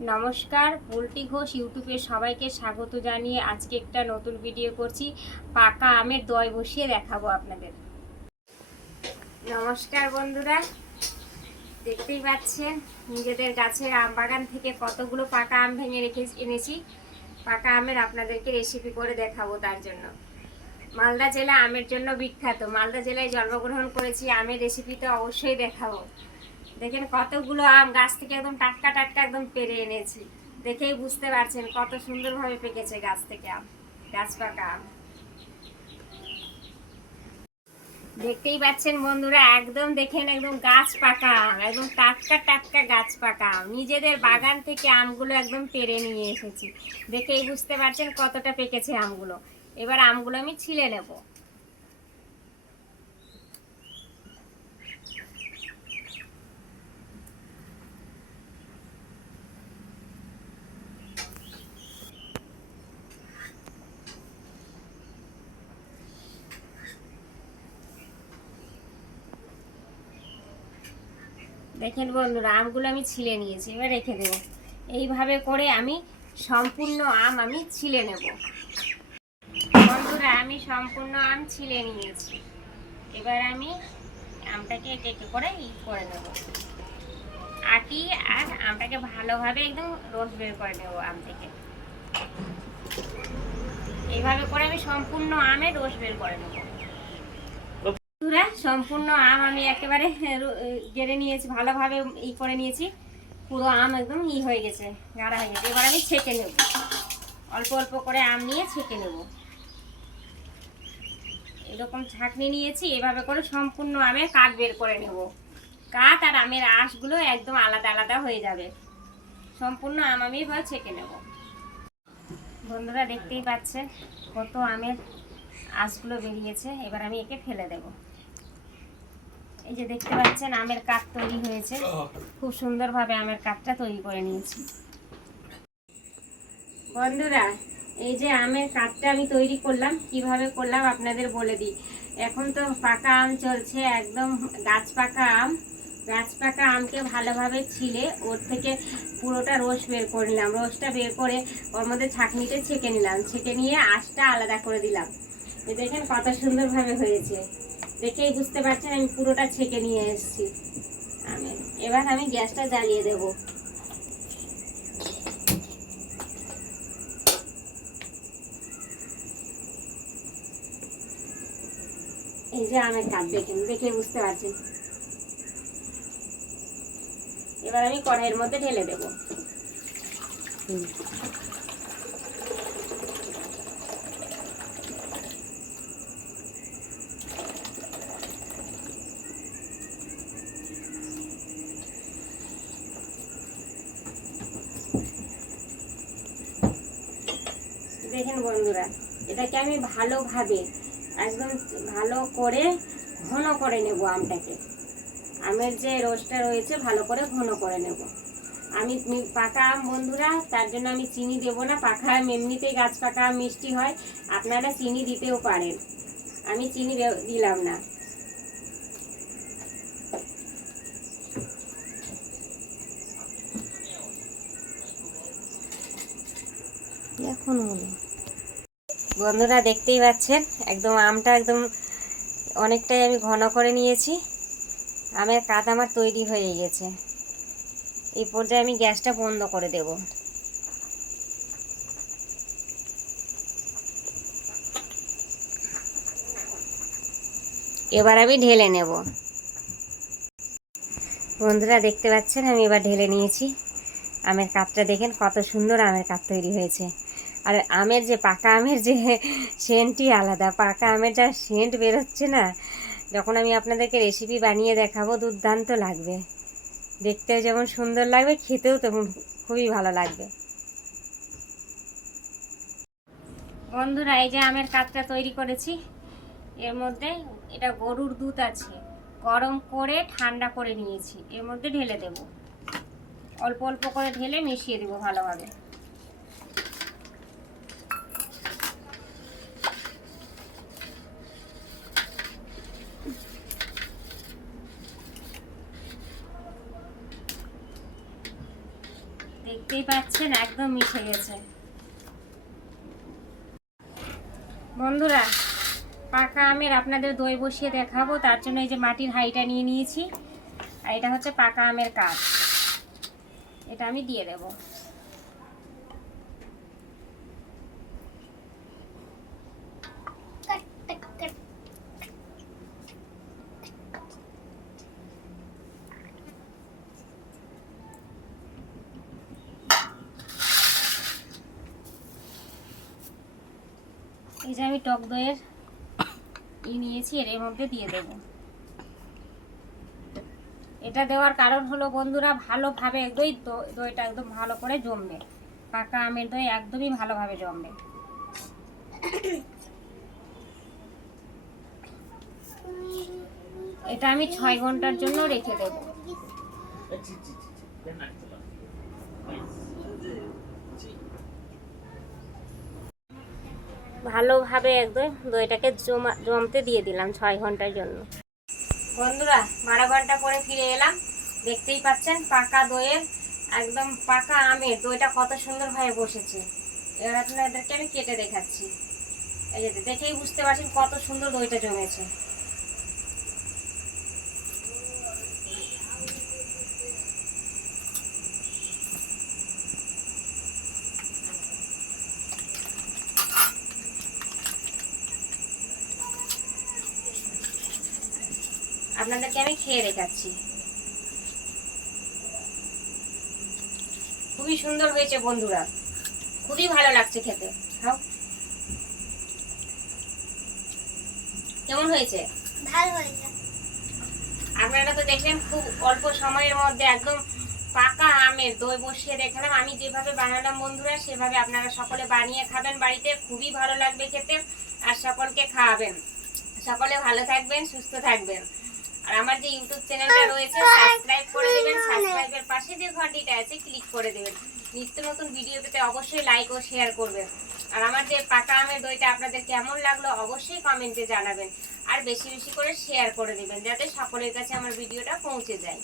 নমস্কার, বুলটি ঘোষ ইউটিউবে সবাইকে স্বাগত জানিয়ে আজকে একটা নতুন ভিডিও করছি। পাকা আমের দই বসিয়ে দেখাবো আপনাদের। নমস্কার বন্ধুরা, দেখতেই পাচ্ছেন নিজেদের গাছের আম বাগান থেকে কতগুলো পাকা আম ভেঙে এনেছি। পাকা আমের আপনাদেরকে রেসিপি করে দেখাবো। তার জন্য মালদা জেলা আমের জন্য বিখ্যাত। মালদা জেলায় জন্মগ্রহণ করেছি, আমের রেসিপি তো অবশ্যই দেখাবো। দেখেন কতগুলো আম গাছ থেকে একদম টাটকা টাটকা একদম পেরে এনেছি। দেখেই বুঝতে পারছেন কত সুন্দরভাবে পেকেছে গাছ থেকে আম, গাছ পাকা আম। দেখতেই পাচ্ছেন বন্ধুরা, একদম দেখেন একদম গাছ পাকা আম, একদম টাটকা টাটকা গাছ পাকা আম। নিজেদের বাগান থেকে আমগুলো একদম পেরে নিয়ে এসেছি। দেখেই বুঝতে পারছেন কতটা পেকেছে আমগুলো। এবার আমগুলো আমি ছিলে নেব। দেখেন বন্ধুরা, আমগুলো আমি ছিলে নিয়েছি, এবার রেখে দেবো। এইভাবে করে আমি সম্পূর্ণ আম আমি ছিলে নেব। বন্ধুরা, আমি সম্পূর্ণ আম ছিলে নিয়েছি। এবার আমি আমটাকে একটু একটু করে করে নেব, আটি আর আমটাকে ভালোভাবে একদম রস বের করে নেব আম থেকে। এইভাবে করে আমি সম্পূর্ণ আমের রস বের করে নেব। বন্ধুরা, সম্পূর্ণ আম আমি একেবারে গেড়ে নিয়েছি, ভালোভাবে করে নিয়েছি। পুরো আম একদম হয়ে গেছে, গাঢ়া হয়ে গেছে। এবার আমি ছেঁকে নেব, অল্প অল্প করে আম নিয়ে ছেঁকে নেব। এরকম ছাঁকনি নিয়েছি, এভাবে করে সম্পূর্ণ আমের কাঠ বের করে নেব। কাঠ আর আমের আঁশগুলো একদম আলাদা আলাদা হয়ে যাবে। সম্পূর্ণ আম আমি এবার ছেঁকে নেব। বন্ধুরা, দেখতেই পাচ্ছেন কত আমের আঁশগুলো বেরিয়েছে। এবার আমি একে ফেলে দেব। এই যে দেখতে পাচ্ছেন আমের কাঠ তৈরি হয়েছে, খুব সুন্দরভাবে আমের কাঠটা তৈরি করে নিয়েছি। বন্ধুরা, এই যে আমের কাঠটা আমি তৈরি করলাম, কিভাবে করলাম আপনাদের বলে দিই। এখন তো পাকা আম চলছে, একদম গাছ পাকা আম। গাছ পাকা আমকে ভালোভাবে ছিলে ওর থেকে পুরোটা রস বের করে নিলাম। রসটা বের করে ওর মধ্যে ছাঁকনিতে ছেঁকে নিলাম, ছেঁকে নিয়ে আঁশটা আলাদা করে দিলাম। দেখেন কত সুন্দরভাবে হয়েছে, দেখেই বুঝতে পারছেন আমি পুরোটা ছেঁকে নিয়ে এসেছি আমের। এবার আমি গ্যাসটা জ্বালিয়ে দেবো। এই যে আমের কাঠ দেখেন, দেখে বুঝতে পারছেন। এবার আমি কড়াইয়ের মধ্যে ঢেলে দেব। দেখেন বন্ধুরা, এটাকে আমি ভালোভাবে একদম ভালো করে ঘন করে নেব আমটাকে। আমের যে রসটা রয়েছে ভালো করে ঘন করে নেব। আমি পাকা আম বন্ধুরা, তার জন্য আমি চিনি দেব না। পাকা আম এমনিতেই গাছ পাকা আম মিষ্টি হয়, আপনারা চিনি দিতেও পারেন। আমি চিনি দিলাম না। এখন হলো বন্ধুরা, দেখতেই পাচ্ছেন একদম আমটা একদম অনেকটাই আমি ঘন করে নিয়েছি। আমের কাঠ আমার তৈরি হয়ে গেছে। এই পর্যায়ে আমি গ্যাসটা বন্ধ করে দেব। এবার আমি ঢেলে নেব। বন্ধুরা, দেখতে পাচ্ছেন আমি এবার ঢেলে নিয়েছি। আমের কাঠটা দেখেন কত সুন্দর আমের কাঠ তৈরি হয়েছে। আর আমের যে পাকা আমের যে সেন্টই আলাদা। পাকা আমের যা সেন্ট বেরোচ্ছে না, যখন আমি আপনাদেরকে রেসিপি বানিয়ে দেখাবো দুর্দান্ত লাগবে। দেখতেও যেমন সুন্দর লাগবে, খেতেও তেমন খুবই ভালো লাগবে। বন্ধুরা, এই যে আমের কাঠটা তৈরি করেছি, এর মধ্যে এটা গরুর দুধ আছে, গরম করে ঠান্ডা করে নিয়েছি, এর মধ্যে ঢেলে দেব। অল্প অল্প করে ঢেলে মিশিয়ে দেবো ভালোভাবে। দেখতেই পাচ্ছেন একদম মিশে গেছে। বন্ধুরা, পাকা আমের আপনাদের দই বসিয়ে দেখাবো, তার জন্য এই যে মাটির হাঁড়িটা নিয়ে নিয়েছি, আর এটা হচ্ছে পাকা আমের কাঠ, এটা আমি দিয়ে দেব। এই যে আমি টক দইয়ের নিয়েছি, এর মধ্যে দিয়ে দেব। এটা দেওয়ার কারণ হলো বন্ধুরা, ভালোভাবে দইটা একদম ভালো করে জমবে। পাকা আমের দই একদমই ভালোভাবে জমবে। এটা আমি 6 ঘন্টার জন্য রেখে দেব। ভালোভাবে একদম দইটাকে জমতে দিয়ে দিলাম 6 ঘন্টার জন্য। বন্ধুরা, 12 ঘন্টা পরে ফিরে এলাম। দেখতেই পাচ্ছেন পাকা দইয়ের একদম পাকা আমের দইটা কত সুন্দরভাবে বসেছে। এবার আপনাদেরকে আমি কেটে দেখাচ্ছি। এই যে দেখেই বুঝতে পারছেন কত সুন্দর দইটা জমেছে। আপনাদেরকে আমি খেয়ে দেখাচ্ছি। খুবই সুন্দর হয়েছে বন্ধুরা, খুবই ভালো লাগছে খেতে। খাও, কেমন হয়েছে? ভালো হয়েছে। আপনারা তো দেখলেন খুব অল্প সময়ের মধ্যে একদম পাকা আমের দই বসিয়ে দেখালাম। আমি যেভাবে বানালাম বন্ধুরা, সেভাবে আপনারা সকলে বানিয়ে খাবেন বাড়িতে, খুবই ভালো লাগবে খেতে, আর সকলকে খাওয়াবেন। সকলে ভালো থাকবেন, সুস্থ থাকবেন। আর আমার যে ইউটিউব চ্যানেলটা রয়েছে সাবস্ক্রাইব করে দেবেন, সাবস্ক্রাইবের পাশে যে ঘন্টিটা আছে ক্লিক করে দেবেন। নিত্য নতুন ভিডিও পেতে অবশ্যই লাইক ও শেয়ার করবেন। আর আমার যে পাকা আমের দইটা আপনাদের কেমন লাগলো অবশ্যই কমেন্টে জানাবেন, আর বেশি বেশি করে শেয়ার করে দেবেন যাতে সকলের কাছে আমার ভিডিওটা পৌঁছে যায়।